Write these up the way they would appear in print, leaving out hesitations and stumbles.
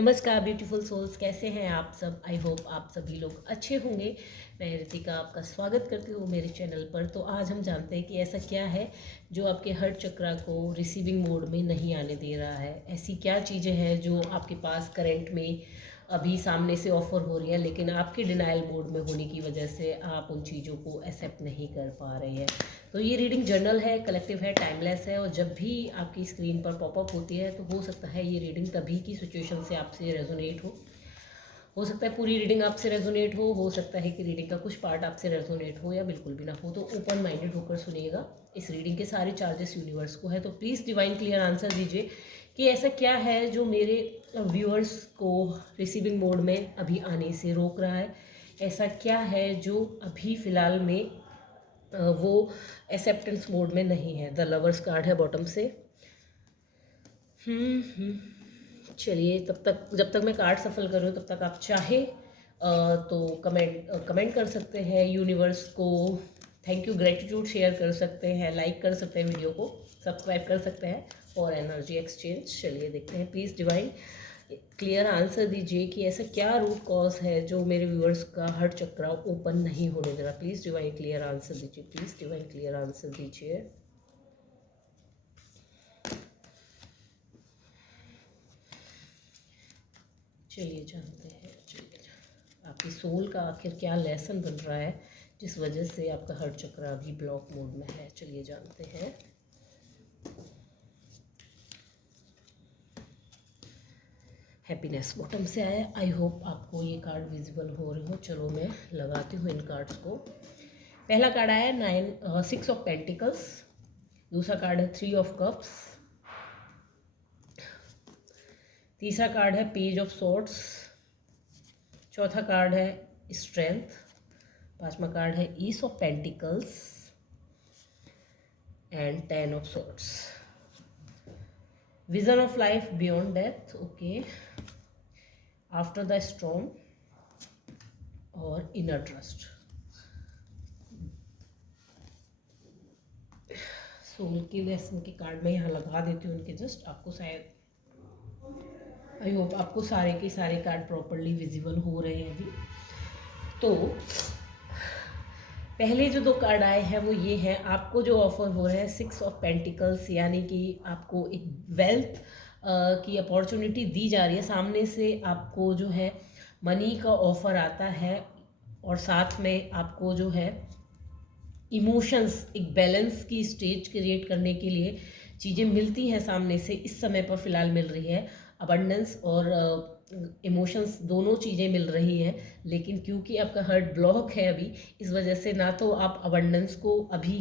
नमस्कार beautiful souls, कैसे हैं आप सब। आई होप आप सभी लोग अच्छे होंगे। मैं रितिका आपका स्वागत करती हूँ मेरे चैनल पर। तो आज हम जानते हैं कि ऐसा क्या है जो आपके हर्ट चक्रा को रिसीविंग मोड में नहीं आने दे रहा है। ऐसी क्या चीज़ें हैं जो आपके पास करंट में अभी सामने से ऑफर हो रही है, लेकिन आपके डिनाइल मोड में होने की वजह से आप उन चीज़ों को एक्सेप्ट नहीं कर पा रहे हैं। तो ये रीडिंग जर्नल है, कलेक्टिव है, टाइमलेस है, और जब भी आपकी स्क्रीन पर पॉपअप होती है तो हो सकता है ये रीडिंग तभी की सिचुएशन से आपसे रेजोनेट हो सकता है पूरी रीडिंग आपसे रेजोनेट हो सकता है कि रीडिंग का कुछ पार्ट आपसे रेजोनेट हो या बिल्कुल भी ना हो। तो ओपन माइंडेड होकर सुनिएगा। इस रीडिंग के सारे चार्जेस यूनिवर्स को है। तो प्लीज़ डिवाइन क्लियर आंसर दीजिए कि ऐसा क्या है जो मेरे व्यूअर्स को रिसीविंग मोड में अभी आने से रोक रहा है। ऐसा क्या है जो अभी फ़िलहाल में वो एक्सेप्टेंस मोड में नहीं है। द लवर्स कार्ड है बॉटम से। चलिए, तब तक जब तक मैं कार्ड सफल कर रही हूँ तब तक आप चाहे तो कमेंट कर सकते हैं, यूनिवर्स को थैंक यू ग्रेटिट्यूड शेयर कर सकते हैं, लाइक कर सकते हैं, वीडियो को सब्सक्राइब कर सकते हैं और एनर्जी एक्सचेंज। चलिए देखते हैं। प्लीज़ डिवाइन क्लियर आंसर दीजिए कि ऐसा क्या रूट कॉज है जो मेरे व्यूअर्स का हर्ट चक्रा ओपन नहीं होने दे रहा। प्लीज़ डिवाइन क्लियर आंसर दीजिए। प्लीज़ डिवाइन क्लियर आंसर दीजिए। चलिए जानते हैं, चलिए आपकी सोल का आखिर क्या लेसन बन रहा है जिस वजह से आपका हर्ट चक्र अभी ब्लॉक मोड में है। चलिए जानते हैं। हैप्पीनेस बॉटम से आया। आई होप आपको ये कार्ड विजिबल हो रहे हो। चलो मैं लगाती हूँ इन कार्ड्स को। पहला कार्ड आया 6 ऑफ पेंटिकल्स। दूसरा कार्ड है 3 ऑफ कप्स। तीसरा कार्ड है पेज ऑफ सॉर्ड्स। चौथा कार्ड है स्ट्रेंथ। पांचवा कार्ड है ace of pentacles and 10 of swords. Vision of life beyond death, okay, after the storm और इनर ट्रस्ट। सोल के लेसन के कार्ड में यहाँ लगा देती हूँ उनके जस्ट। आपको शायद आई होप आपको सारे के सारे कार्ड प्रॉपरली विजिबल हो रहे हैं अभी। तो पहले जो 2 कार्ड आए हैं वो ये हैं। आपको जो ऑफर हो रहा है 6 ऑफ पेंटिकल्स, यानी कि आपको एक वेल्थ की अपॉर्चुनिटी दी जा रही है। सामने से आपको जो है मनी का ऑफर आता है और साथ में आपको जो है इमोशंस, एक बैलेंस की स्टेज क्रिएट करने के लिए चीज़ें मिलती हैं सामने से। इस समय पर फ़िलहाल मिल रही है अबंडेंस और इमोशंस, दोनों चीज़ें मिल रही हैं। लेकिन क्योंकि आपका हार्ट ब्लॉक है अभी, इस वजह से ना तो आप अबंडेंस को अभी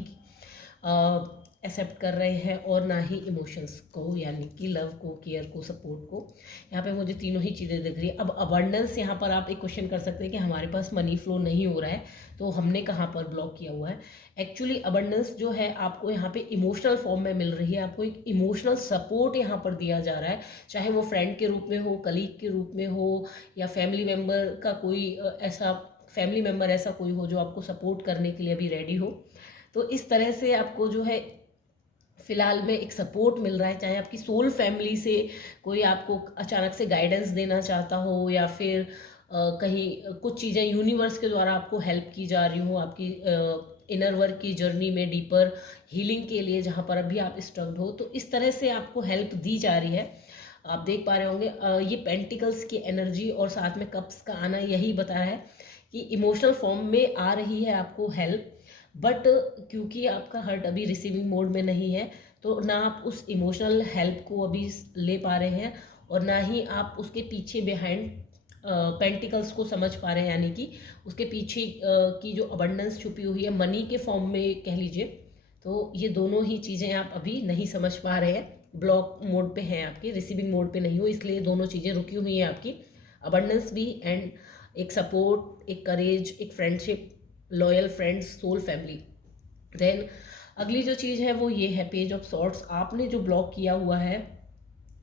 एक्सेप्ट कर रहे हैं और ना ही इमोशंस को, यानी कि लव को, केयर को, सपोर्ट को। यहाँ पे मुझे तीनों ही चीज़ें दिख रही है। अब अबंडेंस, यहाँ पर आप एक क्वेश्चन कर सकते हैं कि हमारे पास मनी फ्लो नहीं हो रहा है तो हमने कहाँ पर ब्लॉक किया हुआ है। एक्चुअली अबंडेंस जो है आपको यहाँ पे इमोशनल फॉर्म में मिल रही है। आपको एक इमोशनल सपोर्ट यहाँ पर दिया जा रहा है, चाहे वो फ्रेंड के रूप में हो, कलीग के रूप में हो, या फैमिली मेम्बर का कोई ऐसा फैमिली मेम्बर ऐसा कोई हो जो आपको सपोर्ट करने के लिए अभी रेडी हो। तो इस तरह से आपको जो है फ़िलहाल में एक सपोर्ट मिल रहा है, चाहे आपकी सोल फैमिली से कोई आपको अचानक से गाइडेंस देना चाहता हो, या फिर कहीं कुछ चीज़ें यूनिवर्स के द्वारा आपको हेल्प की जा रही हो आपकी इनर वर्क की जर्नी में, डीपर हीलिंग के लिए जहाँ पर अभी आप स्ट्रगल हो। तो इस तरह से आपको हेल्प दी जा रही है। आप देख पा रहे होंगे ये पेंटिकल्स की एनर्जी और साथ में कप्स का आना यही बता रहा है कि इमोशनल फॉर्म में आ रही है आपको हेल्प। बट क्योंकि आपका हार्ट अभी रिसीविंग मोड में नहीं है तो ना आप उस इमोशनल हेल्प को अभी ले पा रहे हैं और ना ही आप उसके पीछे बिहाइंड पेंटिकल्स को समझ पा रहे हैं, यानी कि उसके पीछे की जो अबंडेंस छुपी हुई है मनी के फॉर्म में कह लीजिए। तो ये दोनों ही चीज़ें आप अभी नहीं समझ पा रहे हैं, ब्लॉक मोड पे हैं आपके, रिसीविंग मोड पे नहीं हो, इसलिए दोनों चीज़ें रुकी हुई हैं आपकी। अबंडेंस भी एंड एक सपोर्ट, एक करेज, एक friendship, loyal friends, soul family. Then अगली जो चीज़ है वो ये है पेज ऑफ सॉर्ट्स। आपने जो ब्लॉक किया हुआ है,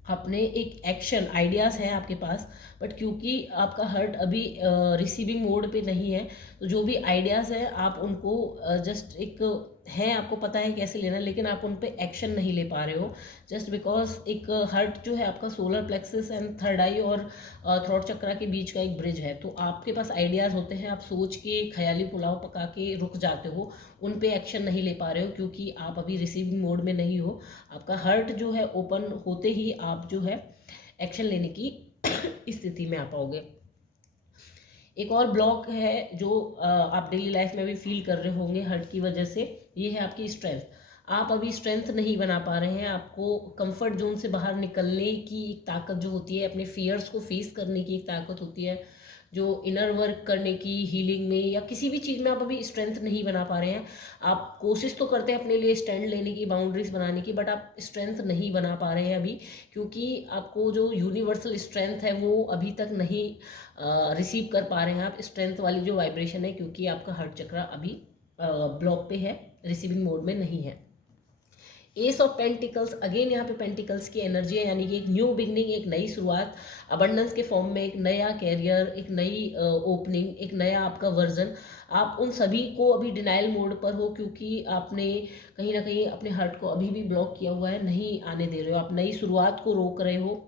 अपने एक एक्शन आइडियाज़ हैं आपके पास, बट क्योंकि आपका हार्ट अभी रिसीविंग मोड पे नहीं है तो जो भी आइडियाज़ हैं आप उनको जस्ट एक हैं, आपको पता है कैसे लेना, लेकिन आप उन पे एक्शन नहीं ले पा रहे हो जस्ट बिकॉज एक हर्ट जो है आपका सोलर प्लेक्सस एंड थर्ड आई और थ्रोट चक्रा के बीच का एक ब्रिज है। तो आपके पास आइडियाज़ होते हैं, आप सोच के ख्याली पुलाव पका के रुक जाते हो, उन पे एक्शन नहीं ले पा रहे हो क्योंकि आप अभी रिसीविंग मोड में नहीं हो। आपका हर्ट जो है ओपन होते ही आप जो है एक्शन लेने की स्थिति में आ पाओगे। एक और ब्लॉक है जो आप डेली लाइफ में भी फील कर रहे होंगे हर्ट की वजह से, ये है आपकी स्ट्रेंथ। आप अभी स्ट्रेंथ नहीं बना पा रहे हैं, आपको कंफर्ट जोन से बाहर निकलने की एक ताकत जो होती है, अपने फियर्स को फेस करने की एक ताकत होती है, जो इनर वर्क करने की, हीलिंग में या किसी भी चीज़ में आप अभी स्ट्रेंथ नहीं बना पा रहे हैं। आप कोशिश तो करते हैं अपने लिए स्टैंड लेने की, बाउंड्रीज बनाने की, बट आप स्ट्रेंथ नहीं बना पा रहे हैं अभी, क्योंकि आपको जो यूनिवर्सल स्ट्रेंथ है वो अभी तक नहीं रिसीव कर पा रहे हैं आप, स्ट्रेंथ वाली जो वाइब्रेशन है, क्योंकि आपका हार्ट चक्रा अभी ब्लॉक पे है, रिसीविंग मोड में नहीं है। एस ऑफ पेंटिकल्स, अगेन यहाँ पे पेंटिकल्स की एनर्जी है, यानी कि एक न्यू बिगनिंग, एक नई शुरुआत, अबंडेंस के फॉर्म में एक नया कैरियर, एक नई ओपनिंग, एक नया आपका वर्जन। आप उन सभी को अभी डिनाइल मोड पर हो, क्योंकि आपने कहीं ना कहीं अपने हार्ट को अभी भी ब्लॉक किया हुआ है, नहीं आने दे रहे हो, आप नई शुरुआत को रोक रहे हो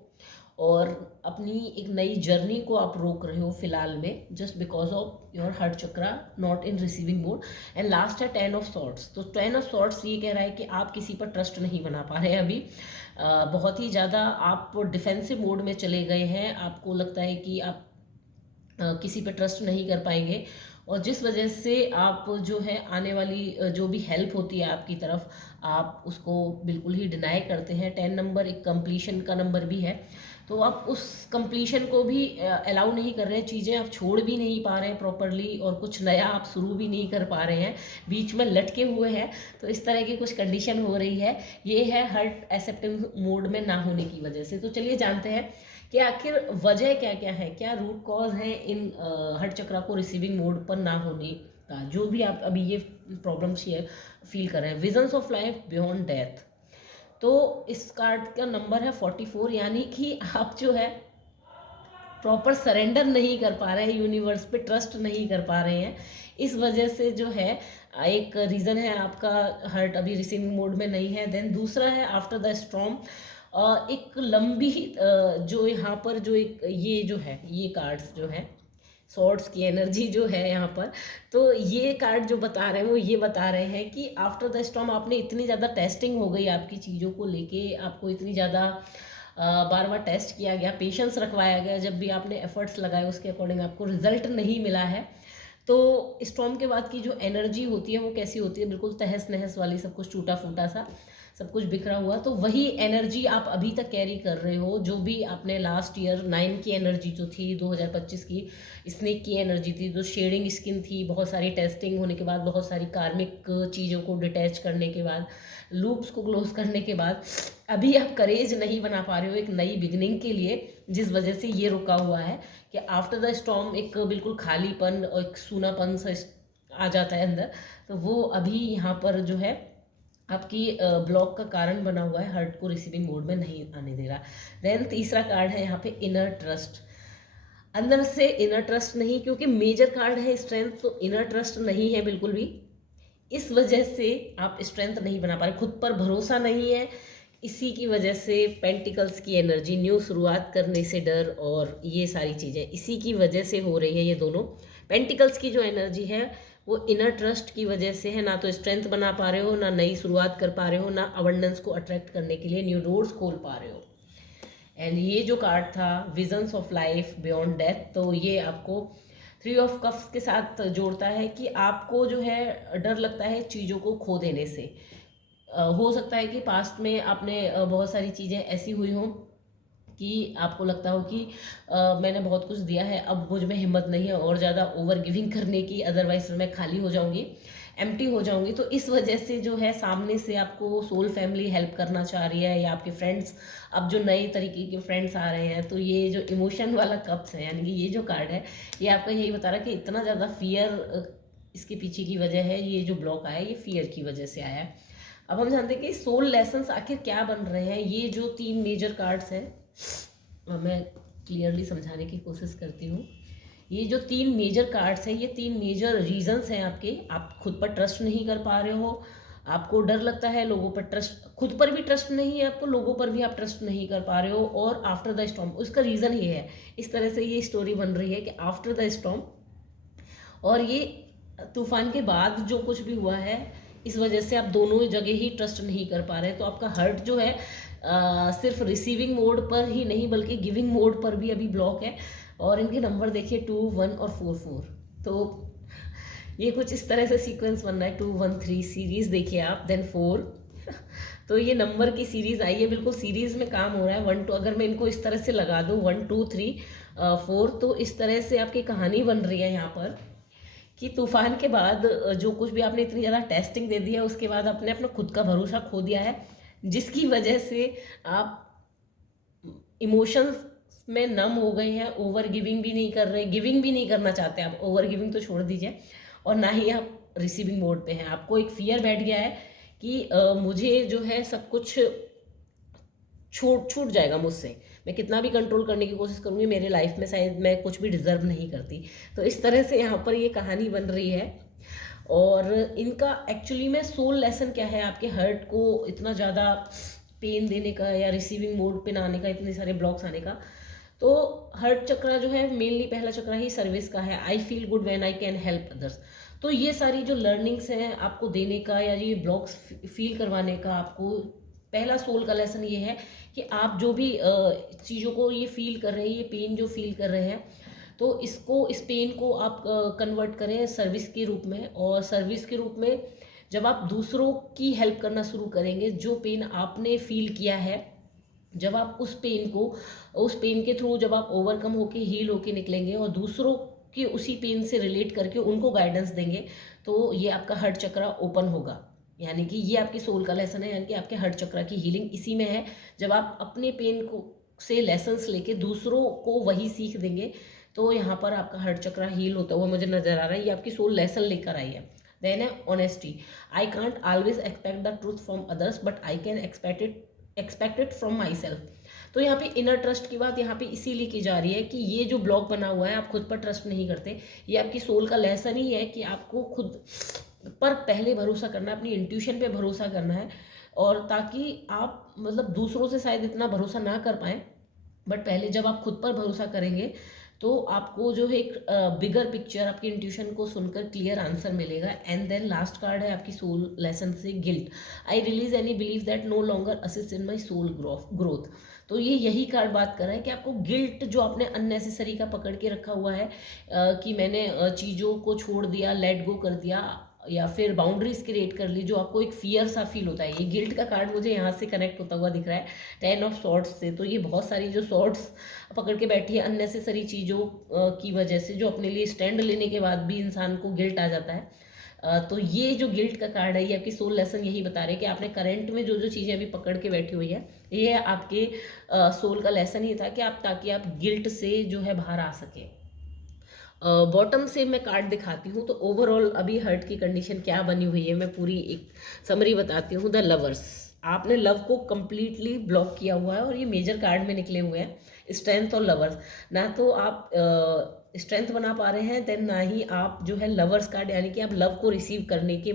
और अपनी एक नई जर्नी को आप रोक रहे हो फिलहाल में, just because of your heart chakra not in receiving mode. And last है 10 ऑफ सॉर्ट्स। तो 10 ऑफ सॉर्ट्स ये कह रहा है कि आप किसी पर ट्रस्ट नहीं बना पा रहे हैं अभी, बहुत ही ज़्यादा आप डिफेंसिव मोड में चले गए हैं, आपको लगता है कि आप किसी पर ट्रस्ट नहीं कर पाएंगे, और जिस वजह से आप जो है आने वाली जो भी हेल्प होती है आपकी तरफ, आप उसको बिल्कुल ही डिनाई करते हैं। 10 नंबर एक कंप्लीशन का नंबर भी है, तो आप उस कंप्लीशन को भी अलाउ नहीं कर रहे हैं, चीज़ें आप छोड़ भी नहीं पा रहे हैं प्रॉपरली, और कुछ नया आप शुरू भी नहीं कर पा रहे हैं, बीच में लटके हुए हैं। तो इस तरह की कुछ कंडीशन हो रही है, ये है हर्ट एक्सेप्टिंग मोड में ना होने की वजह से। तो चलिए जानते हैं कि आखिर वजह क्या क्या है, क्या रूट कॉज है इन हर्ट चक्रा को रिसीविंग मोड पर ना होने का, जो भी आप अभी ये प्रॉब्लम फील कर रहे हैं। Visions of life beyond death, तो इस कार्ड का नंबर है 44, यानी कि आप जो है प्रॉपर सरेंडर नहीं कर पा रहे हैं, यूनिवर्स पे ट्रस्ट नहीं कर पा रहे हैं, इस वजह से जो है एक रीज़न है आपका हार्ट अभी रिसीविंग मोड में नहीं है। देन दूसरा है आफ्टर द स्टॉर्म, एक लंबी जो यहाँ पर जो एक ये जो है, ये कार्ड्स जो है सॉर्ट्स की एनर्जी जो है यहाँ पर, तो ये कार्ड जो बता रहे हैं वो ये बता रहे हैं कि आफ्टर द स्टॉर्म आपने इतनी ज़्यादा टेस्टिंग हो गई आपकी चीज़ों को लेके, आपको इतनी ज़्यादा बार बार टेस्ट किया गया, पेशेंस रखवाया गया, जब भी आपने एफर्ट्स लगाए उसके अकॉर्डिंग आपको रिजल्ट नहीं मिला है। तो स्टॉर्म के बाद की जो एनर्जी होती है वो कैसी होती है, बिल्कुल तहस नहस वाली, सब कुछ टूटा फूटा सा, सब कुछ बिखरा हुआ। तो वही एनर्जी आप अभी तक कैरी कर रहे हो, जो भी आपने लास्ट ईयर 9 की एनर्जी जो थी 2025 की, स्नेक की एनर्जी थी, जो शेडिंग स्किन थी, बहुत सारी टेस्टिंग होने के बाद, बहुत सारी कार्मिक चीज़ों को डिटैच करने के बाद, लूप्स को क्लोज करने के बाद, अभी आप करेज नहीं बना पा रहे हो एक नई बिगनिंग के लिए, जिस वजह से ये रुका हुआ है कि आफ्टर द स्टॉर्म एक बिल्कुल खालीपन और एक सूनापन सा आ जाता है अंदर। तो वो अभी यहाँ पर जो है आपकी ब्लॉक का कारण बना हुआ है, हार्ट को रिसीविंग मोड में नहीं आने दे रहा। देन तीसरा कार्ड है यहाँ पे इनर ट्रस्ट, अंदर से इनर ट्रस्ट नहीं, क्योंकि मेजर कार्ड है स्ट्रेंथ, तो इनर ट्रस्ट नहीं है बिल्कुल भी, इस वजह से आप स्ट्रेंथ नहीं बना पा रहे, खुद पर भरोसा नहीं है, इसी की वजह से पेंटिकल्स की एनर्जी, न्यू शुरुआत करने से डर, और ये सारी चीज़ें इसी की वजह से हो रही है। ये दोनों पेंटिकल्स की जो एनर्जी है वो इनर ट्रस्ट की वजह से है, ना तो स्ट्रेंथ बना पा रहे हो, ना नई शुरुआत कर पा रहे हो, ना अबंडेंस को अट्रैक्ट करने के लिए न्यू डोर्स खोल पा रहे हो। एंड ये जो कार्ड था visions of life beyond death, तो ये आपको 3 ऑफ कप्स के साथ जोड़ता है कि आपको जो है डर लगता है चीज़ों को खो देने से। हो सकता है कि पास्ट में आपने बहुत सारी चीज़ें ऐसी हुई हों कि आपको लगता हो कि मैंने बहुत कुछ दिया है, अब मुझ में हिम्मत नहीं है और ज़्यादा ओवर गिविंग करने की, अदरवाइज मैं खाली हो जाऊंगी, एम्प्टी हो जाऊंगी। तो इस वजह से जो है सामने से आपको सोल फैमिली हेल्प करना चाह रही है, या आपके फ्रेंड्स, अब जो नए तरीके के फ्रेंड्स आ रहे हैं। तो ये जो इमोशन वाला कप्स है, यानी कि ये जो कार्ड है ये आपका यही बता रहा है कि इतना ज़्यादा फियर इसके पीछे की वजह है, ये जो ब्लॉक आया ये फियर की वजह से आया है। अब हम जानते हैं कि सोल लेसन्स आखिर क्या बन रहे हैं। ये जो 3 मेजर कार्ड्स हैं, मैं क्लियरली समझाने की कोशिश करती हूँ। ये जो 3 मेजर कार्ड्स हैं, ये 3 मेजर रीजंस हैं आपके, आप खुद पर ट्रस्ट नहीं कर पा रहे हो, आपको डर लगता है, लोगों पर ट्रस्ट, खुद पर भी ट्रस्ट नहीं है आपको, लोगों पर भी आप ट्रस्ट नहीं कर पा रहे हो। और आफ्टर द स्टॉर्म, उसका रीज़न ये है, इस तरह से ये स्टोरी बन रही है कि आफ्टर द स्टॉर्म, और ये तूफान के बाद जो कुछ भी हुआ है, इस वजह से आप दोनों जगह ही ट्रस्ट नहीं कर पा रहे। तो आपका हर्ट जो है सिर्फ रिसीविंग मोड पर ही नहीं बल्कि गिविंग मोड पर भी अभी ब्लॉक है। और इनके नंबर देखिए 2, 1 और 4, 4। तो ये कुछ इस तरह से सीक्वेंस बन रहा है, 2, 1, 3 सीरीज देखिए आप, देन 4। तो ये नंबर की सीरीज आई है, बिल्कुल सीरीज में काम हो रहा है। 1, 2, अगर मैं इनको इस तरह से लगा दूँ 1, 2, 3, 4, तो इस तरह से आपकी कहानी बन रही है यहाँ पर कि तूफान के बाद जो कुछ भी आपने इतनी ज़्यादा टेस्टिंग दे दी है, उसके बाद आपने अपना खुद का भरोसा खो दिया है, जिसकी वजह से आप इमोशंस में नम हो गए हैं, ओवर गिविंग भी नहीं कर रहे, गिविंग भी नहीं करना चाहते आप, ओवर गिविंग तो छोड़ दीजिए, और ना ही आप रिसीविंग मोड पे हैं। आपको एक फियर बैठ गया है कि मुझे जो है सब कुछ छूट जाएगा मुझसे, मैं कितना भी कंट्रोल करने की कोशिश करूँगी, मेरे लाइफ में शायद मैं कुछ भी डिजर्व नहीं करती। तो इस तरह से यहाँ पर ये कहानी बन रही है। और इनका एक्चुअली में सोल लेसन क्या है, आपके हर्ट को इतना ज़्यादा पेन देने का या रिसीविंग मोड पे ना आने का, इतने सारे ब्लॉक्स आने का। तो हर्ट चक्रा जो है मेनली पहला चक्रा ही सर्विस का है, I feel good when I can help others. तो ये सारी जो लर्निंग्स हैं आपको देने का या ये ब्लॉक्स फील करवाने का, आपको पहला सोल का लेसन ये है कि आप जो भी चीज़ों को ये फील कर रहे हैं, ये पेन जो फील कर रहे हैं, तो इस पेन को आप कन्वर्ट करें सर्विस के रूप में। और सर्विस के रूप में जब आप दूसरों की हेल्प करना शुरू करेंगे, जो पेन आपने फील किया है, जब आप उस पेन के थ्रू जब आप ओवरकम होके हील होके निकलेंगे और दूसरों की उसी पेन से रिलेट करके उनको गाइडेंस देंगे, तो ये आपका हर्ट चक्रा ओपन होगा। यानी कि ये आपकी सोल का लेसन है, यानी कि आपके हर्ट चक्रा की हीलिंग इसी में है। जब आप अपने पेन को से लेसन्स लेके दूसरों को वही सीख देंगे, तो यहाँ पर आपका हर्ट चक्रा हील होता हुआ मुझे नजर आ रहा है। ये आपकी सोल लेसन लेकर आई है। देन है honesty, I can't always expect the truth from others but I can expect it from my self. तो यहाँ पे इनर ट्रस्ट की बात यहाँ पे इसीलिए की जा रही है कि ये जो ब्लॉक बना हुआ है, आप खुद पर ट्रस्ट नहीं करते, ये आपकी सोल का लेसन ही है कि आपको खुद पर पहले भरोसा करना है, अपनी इंट्यूशन पे भरोसा करना है। और ताकि आप मतलब दूसरों से शायद इतना भरोसा ना कर पाएँ, बट पहले जब आप खुद पर भरोसा करेंगे तो आपको जो है एक बिगर पिक्चर, आपकी इंट्यूशन को सुनकर क्लियर आंसर मिलेगा। एंड देन लास्ट कार्ड है आपकी सोल लेसन से, guilt, I release any believe that no longer assist in my soul growth. तो ये यही कार्ड बात कर रहा है कि आपको गिल्ट जो आपने अननेसेसरी का पकड़ के रखा हुआ है, कि मैंने चीज़ों को छोड़ दिया, लेट गो कर दिया, या फिर बाउंड्रीज क्रिएट कर ली, जो आपको एक फियर सा फील होता है। ये गिल्ट का कार्ड मुझे यहाँ से कनेक्ट होता हुआ दिख रहा है 10 ऑफ सॉर्ड्स से। तो ये बहुत सारी जो सॉर्ड्स पकड़ के बैठी है अननेसेसरी चीज़ों की वजह से, जो अपने लिए स्टैंड लेने के बाद भी इंसान को गिल्ट आ जाता है। तो ये जो गिल्ट का कार्ड है, ये आपकी सोल लेसन यही बता रहे हैं कि आपने करंट में जो जो चीज़ें अभी पकड़ के बैठी हुई है, ये आपके सोल का लेसन ही था कि ताकि आप गिल्ट से जो है बाहर आ सके। बॉटम से मैं कार्ड दिखाती हूँ तो ओवरऑल अभी हर्ट की कंडीशन क्या बनी हुई है, मैं पूरी एक समरी बताती हूँ। द लवर्स, आपने लव को कम्प्लीटली ब्लॉक किया हुआ है और ये मेजर कार्ड में निकले हुए हैं। स्ट्रेंथ और लवर्स, ना तो आप स्ट्रेंथ बना पा रहे हैं, देन ना ही आप जो है लवर्स कार्ड, यानी कि आप लव को रिसीव करने के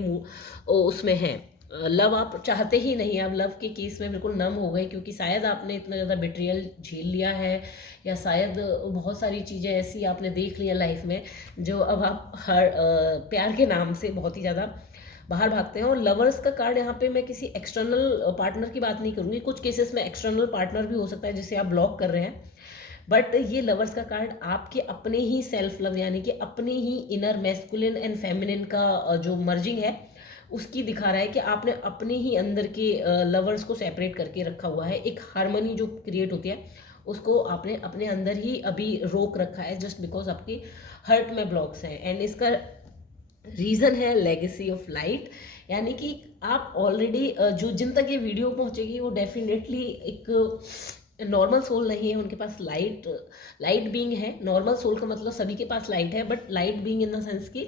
उसमें हैं। लव आप चाहते ही नहीं, आप लव के केस में बिल्कुल नम हो गए, क्योंकि शायद आपने इतना ज़्यादा बिट्रियल झेल लिया है, या शायद बहुत सारी चीज़ें ऐसी आपने देख ली हैं लाइफ में, जो अब आप हर प्यार के नाम से बहुत ही ज़्यादा बाहर भागते हैं। और लवर्स का कार्ड यहाँ पे मैं किसी एक्सटर्नल पार्टनर की बात नहीं करूँगी, कुछ केसेस में एक्सटर्नल पार्टनर भी हो सकता है जिसे आप ब्लॉक कर रहे हैं, बट ये लवर्स का कार्ड आपके अपने ही सेल्फ लव, यानी कि अपने ही इनर मैस्कुलिन एंड फेमिनिन का जो मर्जिंग है उसकी दिखा रहा है कि आपने अपने ही अंदर के लवर्स को सेपरेट करके रखा हुआ है। एक हार्मनी जो क्रिएट होती है उसको आपने अपने अंदर ही अभी रोक रखा है, जस्ट बिकॉज आपकी हर्ट में ब्लॉक्स हैं। एंड इसका रीज़न है लेगेसी ऑफ लाइट, यानी कि आप ऑलरेडी जो जिन तक ये वीडियो पहुंचेगी वो डेफिनेटली एक नॉर्मल सोल नहीं है, उनके पास लाइट बीइंग है। नॉर्मल सोल का मतलब सभी के पास लाइट है, but light being in the sense कि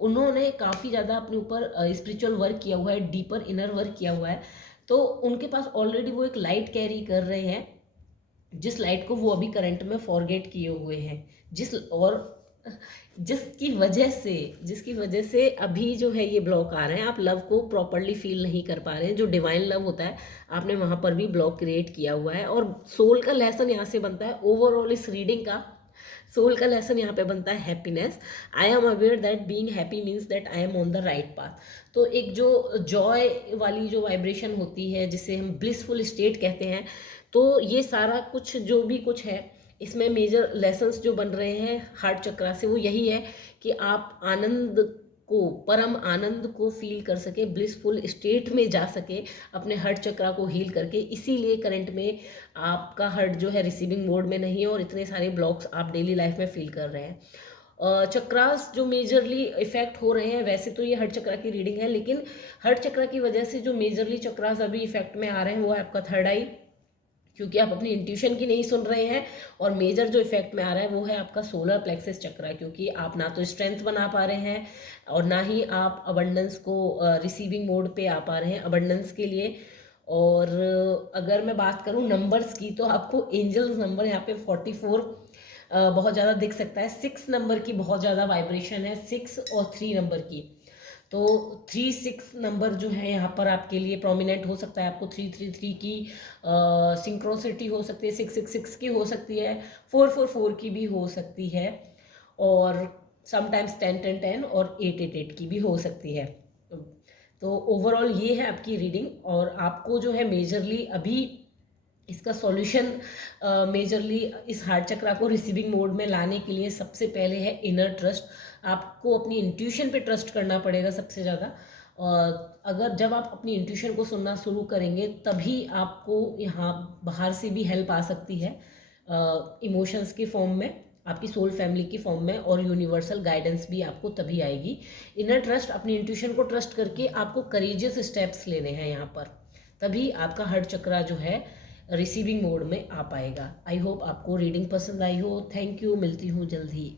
उन्होंने काफ़ी ज़्यादा अपने ऊपर स्पिरिचुअल वर्क किया हुआ है, डीपर इनर वर्क किया हुआ है, तो उनके पास ऑलरेडी वो एक लाइट कैरी कर रहे हैं, जिस लाइट को वो अभी करंट में फॉरगेट किए हुए हैं। और जिसकी वजह से अभी जो है ये ब्लॉक आ रहे हैं, आप लव को प्रॉपरली फील नहीं कर पा रहे हैं। जो डिवाइन लव होता है आपने वहाँ पर भी ब्लॉक क्रिएट किया हुआ है। और सोल का लेसन यहाँ से बनता है, ओवरऑल इस रीडिंग का सोल का लेसन यहाँ पे बनता है happiness. I am aware that being happy means that I am on the right path. तो एक जो जॉय वाली जो वाइब्रेशन होती है, जिसे हम ब्लिसफुल स्टेट कहते हैं, तो ये सारा कुछ जो भी कुछ है इसमें मेजर लेसन्स जो बन रहे हैं हार्ट चक्रा से, वो यही है कि आप आनंद को, परम आनंद को फील कर सके, ब्लिसफुल स्टेट में जा सके, अपने हार्ट चक्रा को हील करके। इसीलिए करंट में आपका हार्ट जो है रिसीविंग मोड में नहीं है और इतने सारे ब्लॉक्स आप डेली लाइफ में फील कर रहे हैं। चक्रास जो मेजरली इफेक्ट हो रहे हैं, वैसे तो ये हार्ट चक्रा की रीडिंग है, लेकिन हार्ट चक्रा की वजह से जो मेजरली चक्रास अभी इफेक्ट में आ रहे हैं वो है आपका थर्ड आई, क्योंकि आप अपनी इंट्यूशन की नहीं सुन रहे हैं। और मेजर जो इफेक्ट में आ रहा है वो है आपका सोलर प्लेक्सस चक्रा, क्योंकि आप ना तो स्ट्रेंथ बना पा रहे हैं और ना ही आप अबंडेंस को रिसीविंग मोड पे आ पा रहे हैं अबंडेंस के लिए। और अगर मैं बात करूं नंबर्स की, तो आपको एंजल्स नंबर यहाँ पे 44 बहुत ज़्यादा दिख सकता है। 6 नंबर की बहुत ज़्यादा वाइब्रेशन है, 6 और 3 नंबर की। तो 3-6 नंबर जो है यहाँ पर आपके लिए प्रोमिनेंट हो सकता है। आपको 3-3-3 की सिंक्रोसिटी हो सकती है, 6-6-6 की हो सकती है, 4-4-4 की भी हो सकती है, और समटाइम्स 10-10-10 और 8-8-8 की भी हो सकती है। तो ओवरऑल ये है आपकी रीडिंग। और आपको जो है मेजरली अभी इसका सॉल्यूशन मेजरली इस हार्ट चक्रा को रिसीविंग मोड में लाने के लिए सबसे पहले है इनर ट्रस्ट। आपको अपनी इंट्यूशन पे ट्रस्ट करना पड़ेगा सबसे ज़्यादा। अगर जब आप अपनी इंट्यूशन को सुनना शुरू करेंगे, तभी आपको यहाँ बाहर से भी हेल्प आ सकती है, इमोशंस के फॉर्म में, आपकी सोल फैमिली की फॉर्म में, और यूनिवर्सल गाइडेंस भी आपको तभी आएगी। इनर ट्रस्ट, अपनी इंट्यूशन को ट्रस्ट करके आपको करेजियस स्टेप्स लेने हैं यहाँ पर, तभी आपका हार्ट चक्रा जो है रिसीविंग मोड में आ पाएगा। आई होप आपको रीडिंग पसंद आई हो। थैंक यू, मिलती हूँ जल्द ही।